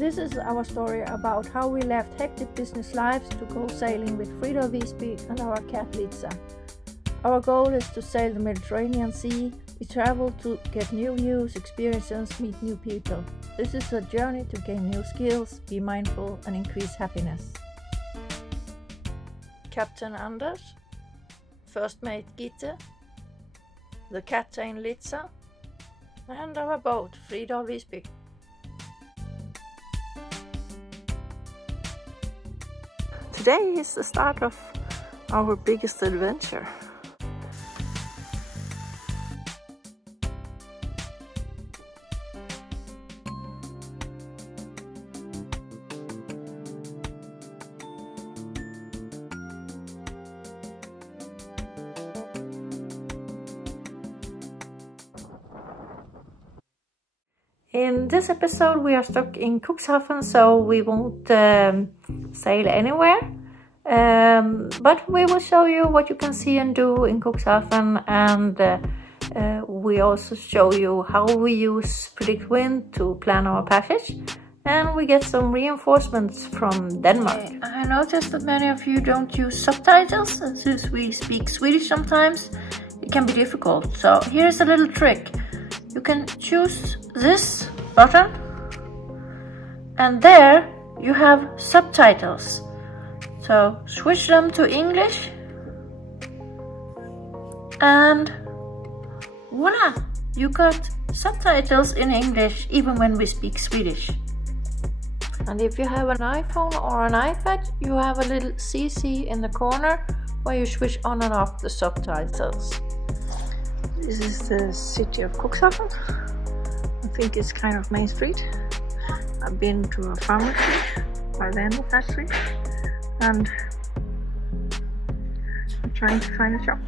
This is our story about how we left hectic business lives to go sailing with Frida Visby and our cat Litsa. Our goal is to sail the Mediterranean Sea. We travel to get new views, experiences, meet new people. This is a journey to gain new skills, be mindful and increase happiness. Captain Anders, First Mate Gitte, the captain Litsa, and our boat Frida Visby. Today is the start of our biggest adventure. In this episode we are stuck in Cuxhaven, so we won't sail anywhere. But we will show you what you can see and do in Cuxhaven, and we also show you how we use Predict Wind to plan our passage, and we get some reinforcements from Denmark. I noticed that many of you don't use subtitles, and since we speak Swedish sometimes it can be difficult. So here's a little trick. You can choose this button and there you have subtitles. So switch them to English and voila! You got subtitles in English even when we speak Swedish. And if you have an iPhone or an iPad, you have a little CC in the corner where you switch on and off the subtitles. This is the city of Cuxhaven. I think it's kind of main street. I've been to a pharmacy by the end of that street and I'm trying to find a shop.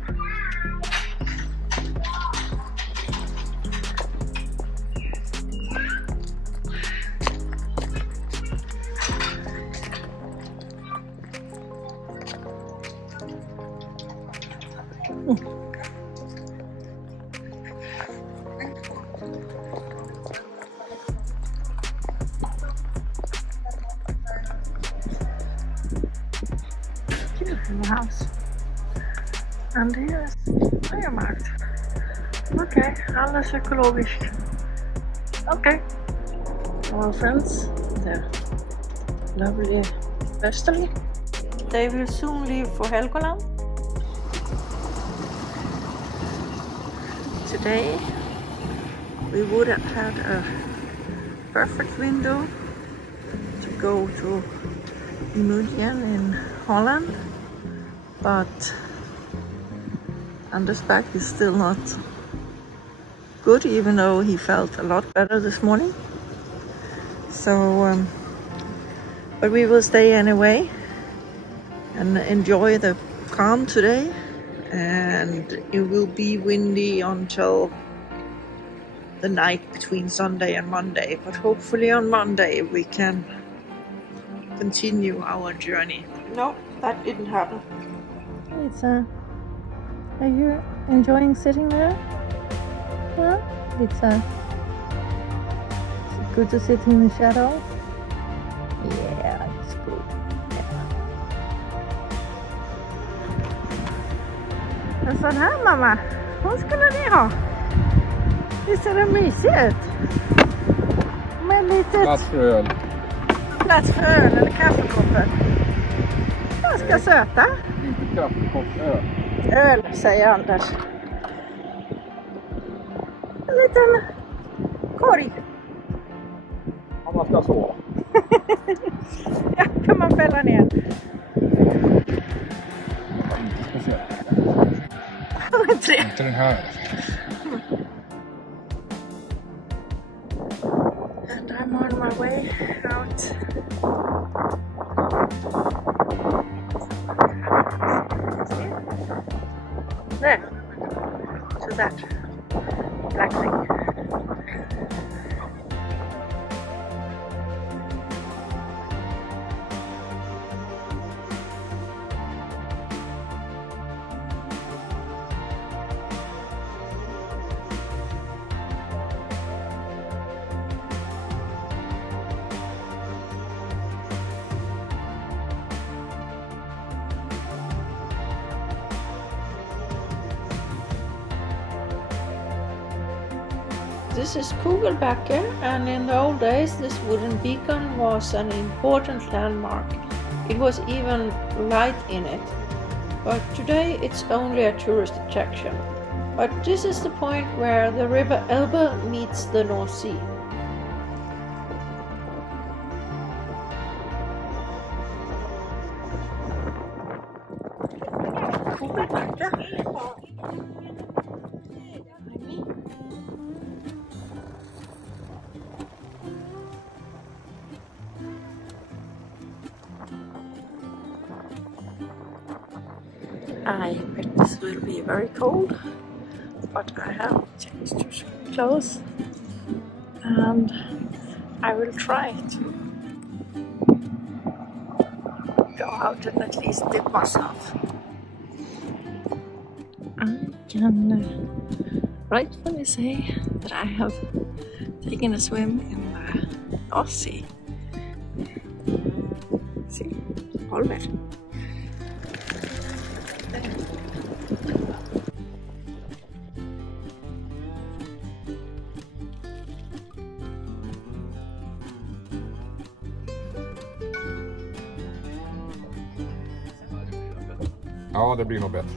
House. And here's Meiermarkt. Okay, alles ekologisch. Okay. Our friends, the lovely Westerly. They will soon leave for Helgoland. Today we would have had a perfect window to go to Imudien in Holland. But Anders' back is still not good, even though he felt a lot better this morning. So, but we will stay anyway and enjoy the calm today. And it will be windy until the night between Sunday and Monday. But hopefully on Monday we can continue our journey. No, that didn't happen. Litsa, are you enjoying sitting there? Huh? Litsa, is it good to sit in the shadow? Yeah, it's good. Yeah. En sån här mamma, vad skulle ni ha? Visst är det mysigt? Med litet... Plats för öl. Plats för öl eller kaffekoppar. Ganska söta. Lite kaffekopp öl. Öl, säger Anders. En liten korg. Om man ska sova. Ja, kan man fälla ner. Inte speciellt. Inte den här. And I'm on my way out. There, to that black thing. This is Kugelbake, and in the old days this wooden beacon was an important landmark. It was even light in it, but today it's only a tourist attraction. But this is the point where the river Elbe meets the North Sea. I bet this will be very cold, but I have changed to some clothes and I will try to go out and at least dip myself. I can rightfully say that I have taken a swim in the North Sea. See, all wet. Ja, det blir nog bättre.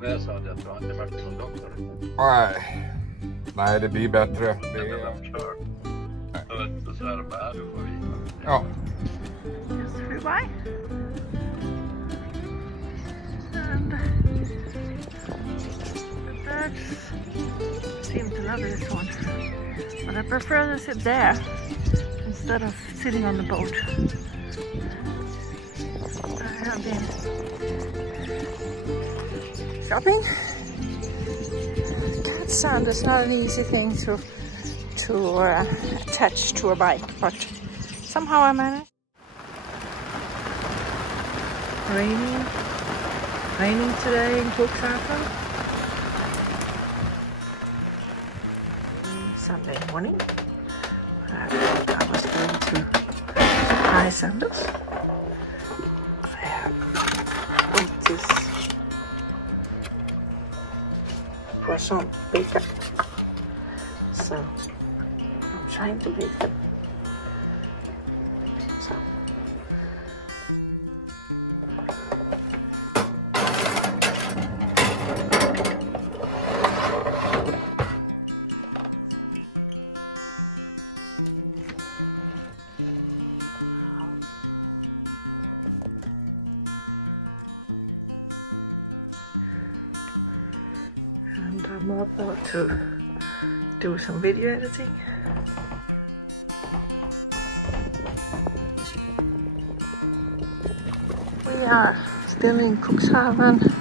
Men jag sa att jag tror inte varit som doktor. Nej, det blir bättre. Det är kört. Jag vet inte så här med du får vila. Ja. Just flew by. And the birds seem to love this one. But I prefer to sit there instead of sitting on the boat. I have been shopping. Cat sand is not an easy thing to attach to a bike, but somehow I managed. Raining today in Cuxhaven. Sunday morning. I thought I was going to surprise Sanders. I have got this croissant baker, so I'm trying to bake them. So and I'm about to do some video editing. We are still in Cuxhaven,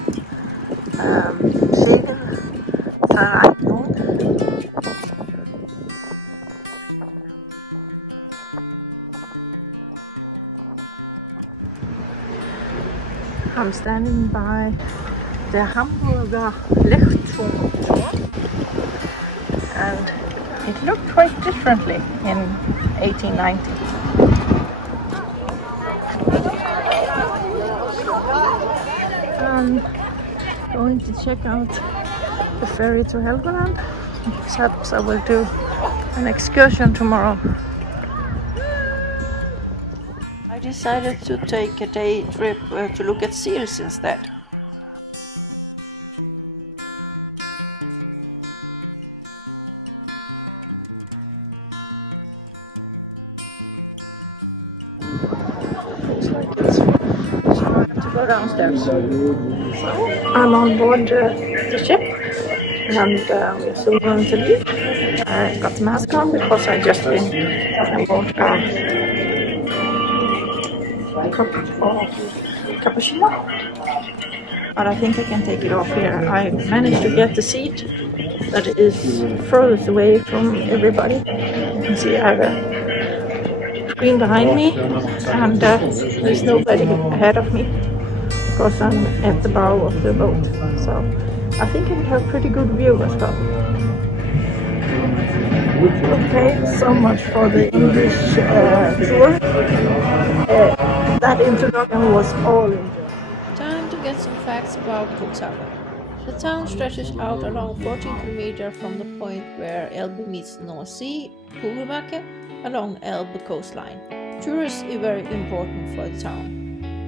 I'm standing by the Hamburger Leuchtturm, and it looked quite differently in 1890. I'm going to check out the ferry to Helgoland. Perhaps I will do an excursion tomorrow. I decided to take a day trip to look at seals instead. Looks like it's so I have to go downstairs. So I'm on board the ship and we're soon going to leave. I got the mask on because I just been bought a cup of cappuccino, but I think I can take it off here. I managed to get the seat that is furthest away from everybody. You can see I have a screen behind me and there's nobody ahead of me because I'm at the bow of the boat, so I think I will have pretty good view as well. Okay, so much for the English tour. That introduction was all enjoyed. Time to get some facts about Cuxhaven. The town stretches out along 14 kilometers from the point where Elbe meets the North Sea, Kugelbake, along Elbe coastline. Tourism is very important for the town.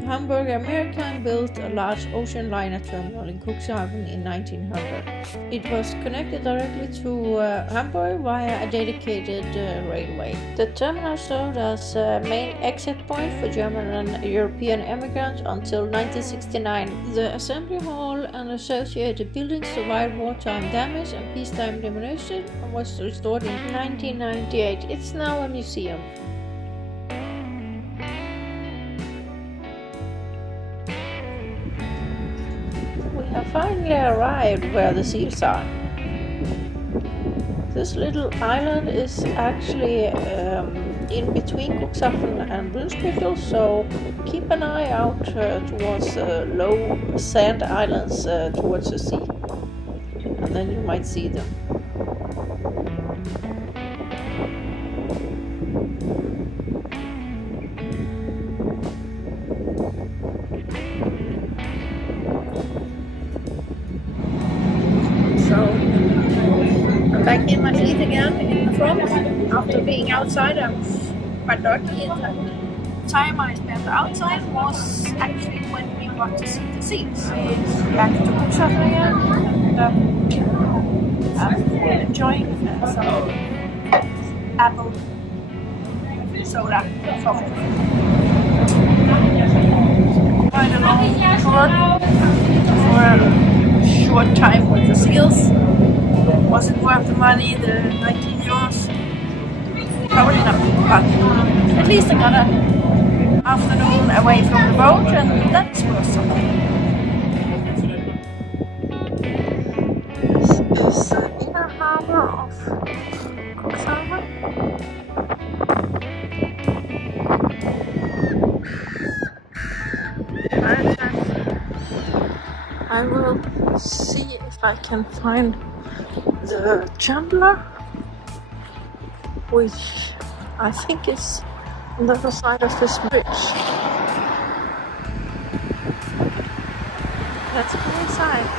Hamburg American built a large ocean liner terminal in Cuxhaven in 1900. It was connected directly to Hamburg via a dedicated railway. The terminal served as a main exit point for German and European immigrants until 1969. The assembly hall and associated buildings survived wartime damage and peacetime demolition and was restored in 1998. It's now a museum. We have finally arrived where the seals are. This little island is actually in between Cuxhaven and Brunsbüttel, so keep an eye out towards low sand islands towards the sea, and then you might see them. Back in my seat again in the front. After being outside, I was quite lucky that the time I spent outside was actually when we got to see the seals. Back to Cuxhaven again and enjoying some apple soda soft drink. Quite a long tour for a short time with the seals. Was it worth the money, the 19 euros? Probably not, but at least I got an afternoon away from the boat, and that's worth something. This is the inner harbor of Cuxhaven. I will see if I can find the Chandler, which I think is on the other side of this bridge. Let's go inside.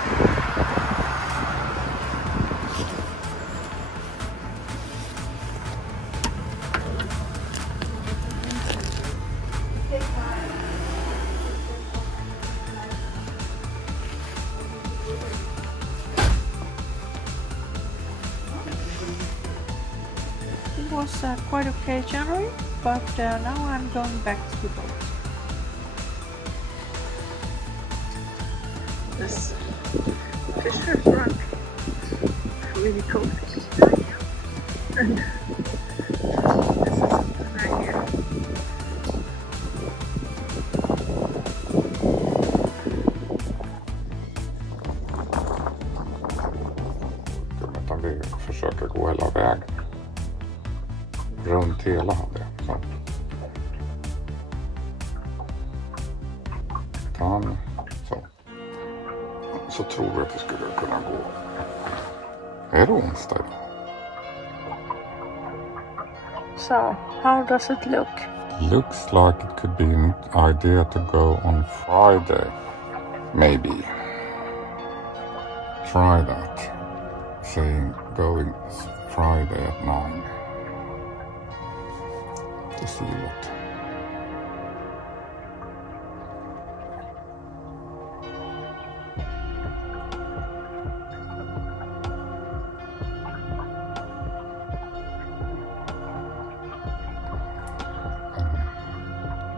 It was quite okay January, but now I'm going back to the boat. This fisher's run really cool. And this is something right here. Vi försöker gå hela vägen runt hela det. Så tror vi att det skulle kunna gå. Är det onsdag idag? So, how does it look? Looks like it could be an idea to go on Friday. Maybe. Try that. Saying going Friday at 9. To see what.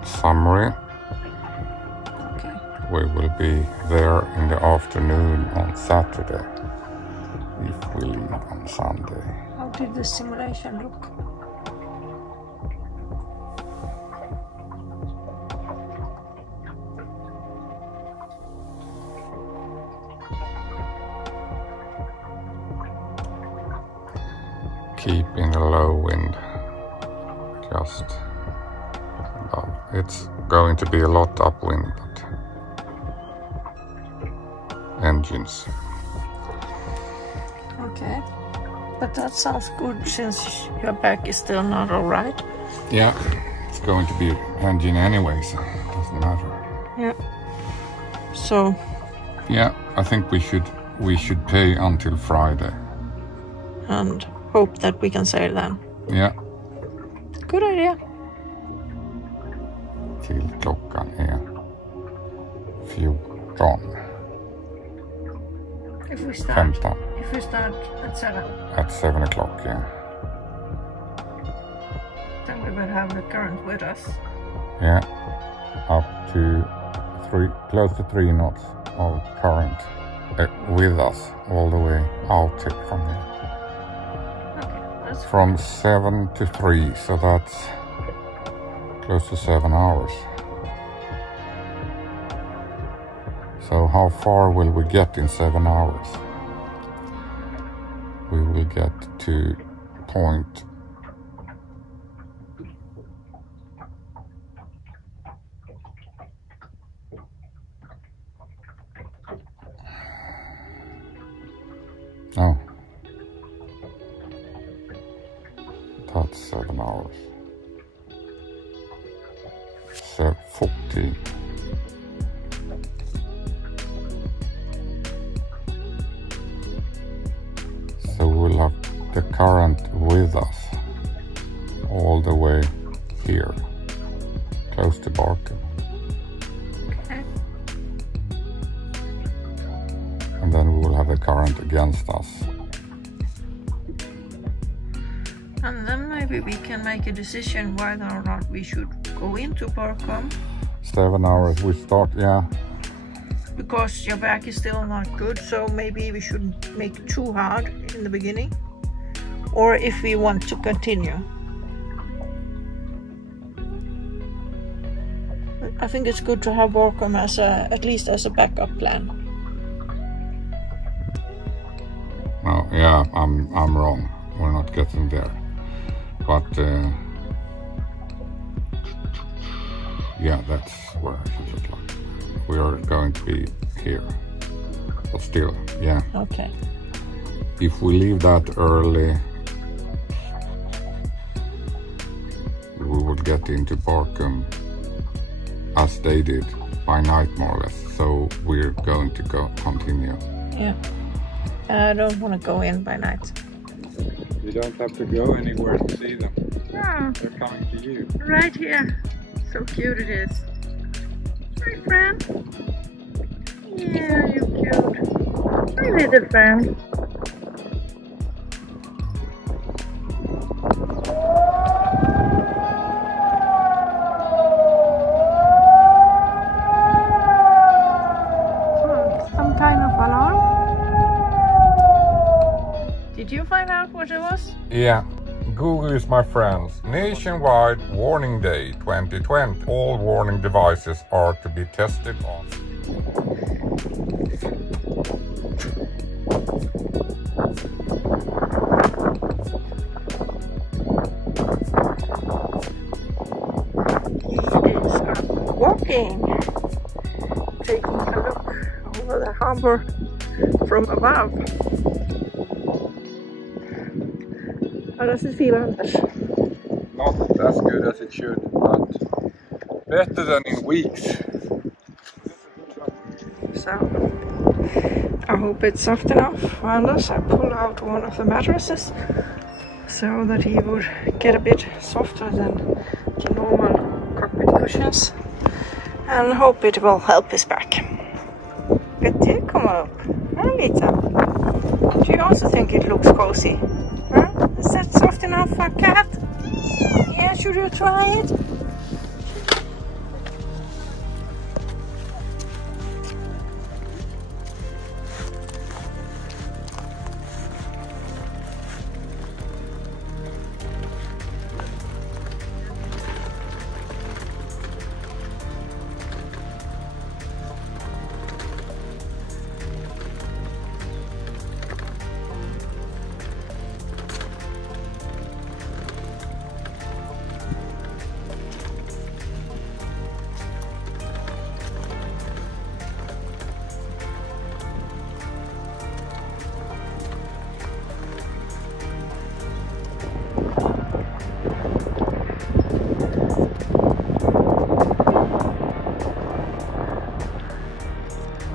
Summary. Okay. We will be there in the afternoon on Saturday if we leave on Sunday. How did the simulation look? Keeping a low wind just above. It's going to be a lot upwind, but engines. Okay, but that sounds good since your back is still not alright. Yeah, it's going to be engine anyway, so it doesn't matter. Yeah. So. Yeah, I think we should we should pay until Friday. And hope that we can sail then. Yeah. Good idea. Till klockan är 14. If we start 15. If we start at 7. At 7 o'clock, yeah. Then we will have the current with us. Yeah. Up to close to 3 knots of current with us all the way out from here. Okay, that's From 7 to 3, so that's close to 7 hours. So how far will we get in 7 hours? We will get to point no, that's 7 hours. So 14. So we'll have the current with us all the way here, close to Barken. okay. And then we will have the current against us. And then maybe we can make a decision whether or not we should go into Borkum, 7 hours we start, yeah. because your back is still not good, so maybe we shouldn't make it too hard in the beginning, or if we want to continue. I think it's good to have Borkum as at least as a backup plan. No, yeah, I'm wrong. We're not getting there. But yeah, that's where I should look like. We are going to be here. But still, yeah. Okay. If we leave that early, we would get into Barkum as they did by night, more or less. So we're going to continue. Yeah. I don't want to go in by night. You don't have to go anywhere to see them. Oh, They're coming to you. right here. So cute it is. Hi, friend. Yeah, you're cute. Hi, little friend. Some kind of alarm? Did you find out what it was? Yeah, Google is my friends. Nationwide Warning Day 2020. All warning devices are to be tested on. He is walking, taking a look over the harbor from above. How does it feel, Anders? Not as good as it should, but better than in weeks. So, I hope it's soft enough for Anders. I pulled out one of the mattresses so that he would get a bit softer than the normal cockpit cushions, and hope it will help his back. But det kommer upp. Lite. Do you also think it looks cozy? Huh? Is that soft enough for a cat? Yeah, should you try it?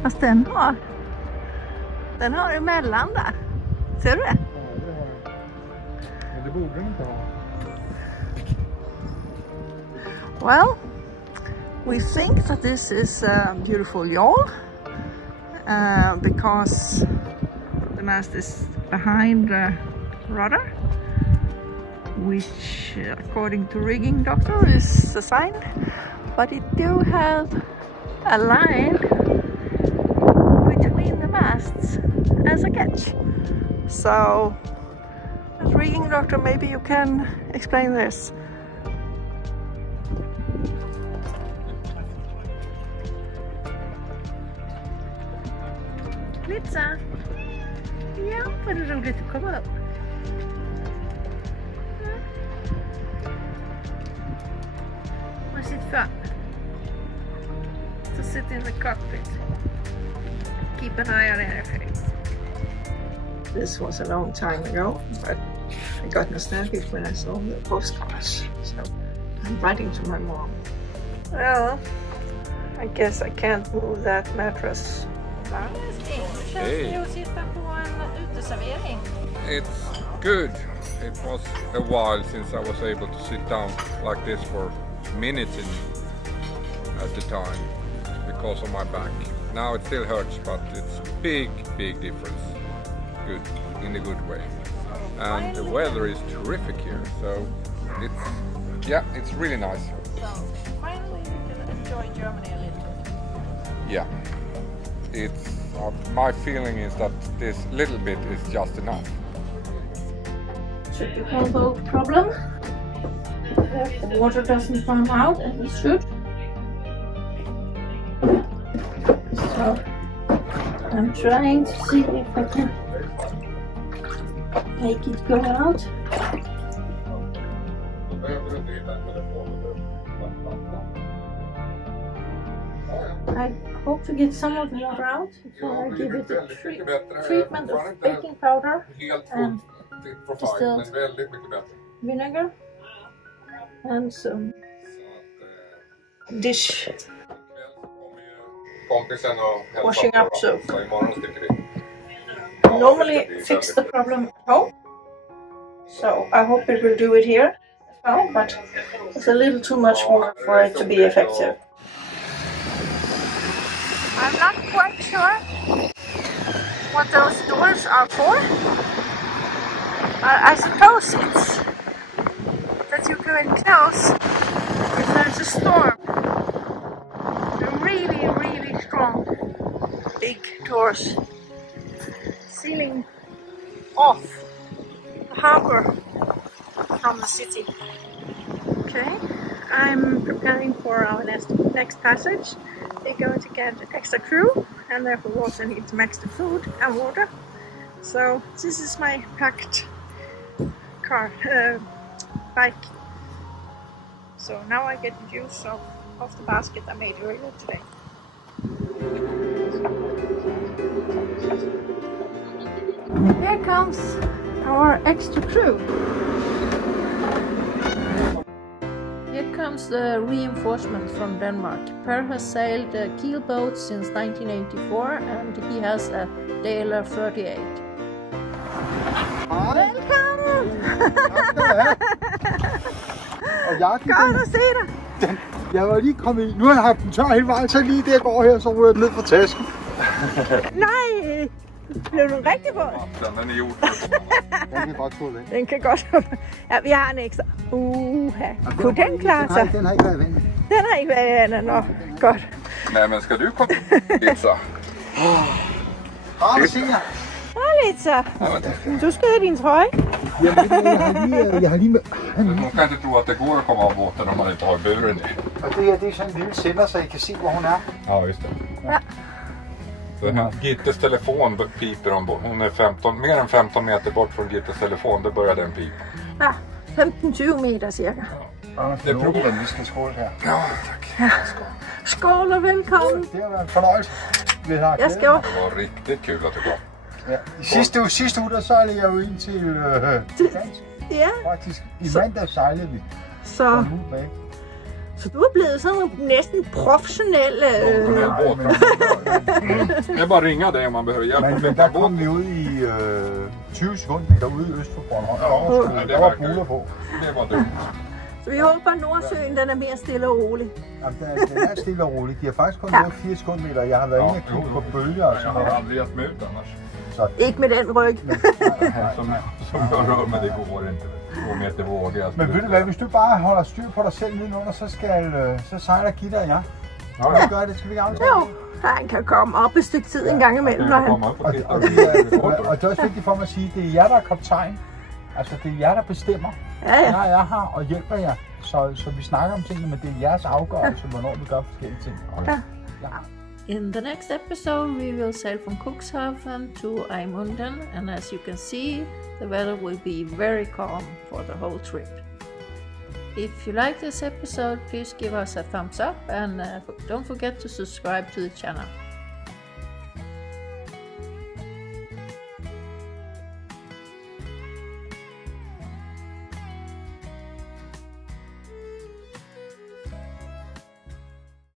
Fast den har. Den har emellan där. Ser du det? Ja, det har jag. Men det borde den inte ha. Well, we think that this is a beautiful yawl because the mast is behind the rudder, which according to rigging doctor is a sign, but it do have a line between the masts as a catch. So as rigging doctor, maybe you can explain this. Litsa! Ja, vad är roligt att komma upp. Where's it fun? To sit in the cockpit. Keep an eye on everything. This was a long time ago, but I got nostalgic when I saw the postcards. So I'm writing to my mom. Well, I guess I can't move that mattress. Hey. It's good. It was a while since I was able to sit down like this for minutes at the time because of my back. Now it still hurts, but it's big difference. Good, in a good way. And the weather is terrific here, so it's really nice. So finally you can enjoy Germany a little bit. Yeah. It's my feeling is that this little bit is just enough. Should be combo problem. The water doesn't come out as it should. So I'm trying to see if I can make it go out. I hope to get some of the water out before I give it a treatment of baking powder and distilled vinegar and some dish washing up soap. Normally fix the problem at home, so I hope it will do it here as well, but it's a little too much work for it to be effective. I'm not quite sure what those doors are for. I suppose it's that you can close if there's a storm. They're really strong, big doors sealing off the harbor from the city. Okay, I'm preparing for our next passage. We're going to get extra crew and therefore we also need some extra food and water. So this is my packed bike. So now I get use of the basket I made earlier today. Here comes our extra crew. Here comes the reinforcement from Denmark. Per has sailed keel boats since 1984 and he has a Daler 38. Velkommen! Godt at se dig! Jeg var lige kommet i. Nu har jeg haft den tør hele vejen, så lige der går her, så ryger den ned fra tasken. Nej! Blev du rigtig våd? Den er gjort. Den kan godt få væk. Den kan godt. Ja, vi har en ekstra. Kunne den klare sig? Den har ikke været venlig. Den har ikke været venlig, nå. Godt. Nej, men skal du komme lidt så? Det siger jeg. Litsa. Du skal have din trøje. Jeg har lige med... Man kan inte tro att det går att komma av båten om man inte har buren i. Og det er sådan en lille sender, så I kan se, hvor hun er. Ja, just det. Ja. Den här Gittes telefon piper ombord. Hon är mer än 15 meter bort från Gittes telefon, då börjar den pipa. Ja, 15-20 meter cirka. Ja, det er proben, vi skal skåle her. Ja, tack. Ja. Skål og velkommen. Det har været en fornøjelse. Jeg skal også. Det var riktigt kul att du kom. Ja. Sidste uge, der sejlede jeg jo ind til Dansk. Ja. Faktisk i mandag sejlede vi. Så Så du er blevet sådan en næsten professionel... Det er bare ringer dig, om man behøver hjælp. Men der kom vi ud i 20 sekunder ude øst for Bornholm. Der var buler på. Det var dumt. Så vi håber, at Nordsøen den er mere stille og rolig. Jamen, den er stille og rolig. De har faktisk kun nået 4 sekundmeter. Jeg har været inde og kigge på bølger og sådan noget. Jeg har aldrig haft mødt Anders. Ikke med den ryg. Som gør råd med det går ikke. Men ved du hvad, hvis du bare holder styr på dig selv nedenunder, så sejler Gitte og jeg. Hvad gør det? Skal vi ikke aftale? Jo, han kan komme op et stykke tid en gang imellem, når han... Og det er også vigtigt for mig at sige, at det er jer, der er kaptajn. Altså, det er jer, der bestemmer. Ja. Jeg er her og hjælper jer. Så vi snakker om tingene, men det er jeres afgørelse, hvornår vi gør forskellige ting. Ja. In the next episode, we will sail from Cuxhaven to IJmuiden, and as you can see, the weather will be very calm for the whole trip. If you like this episode, please give us a thumbs up and don't forget to subscribe to the channel.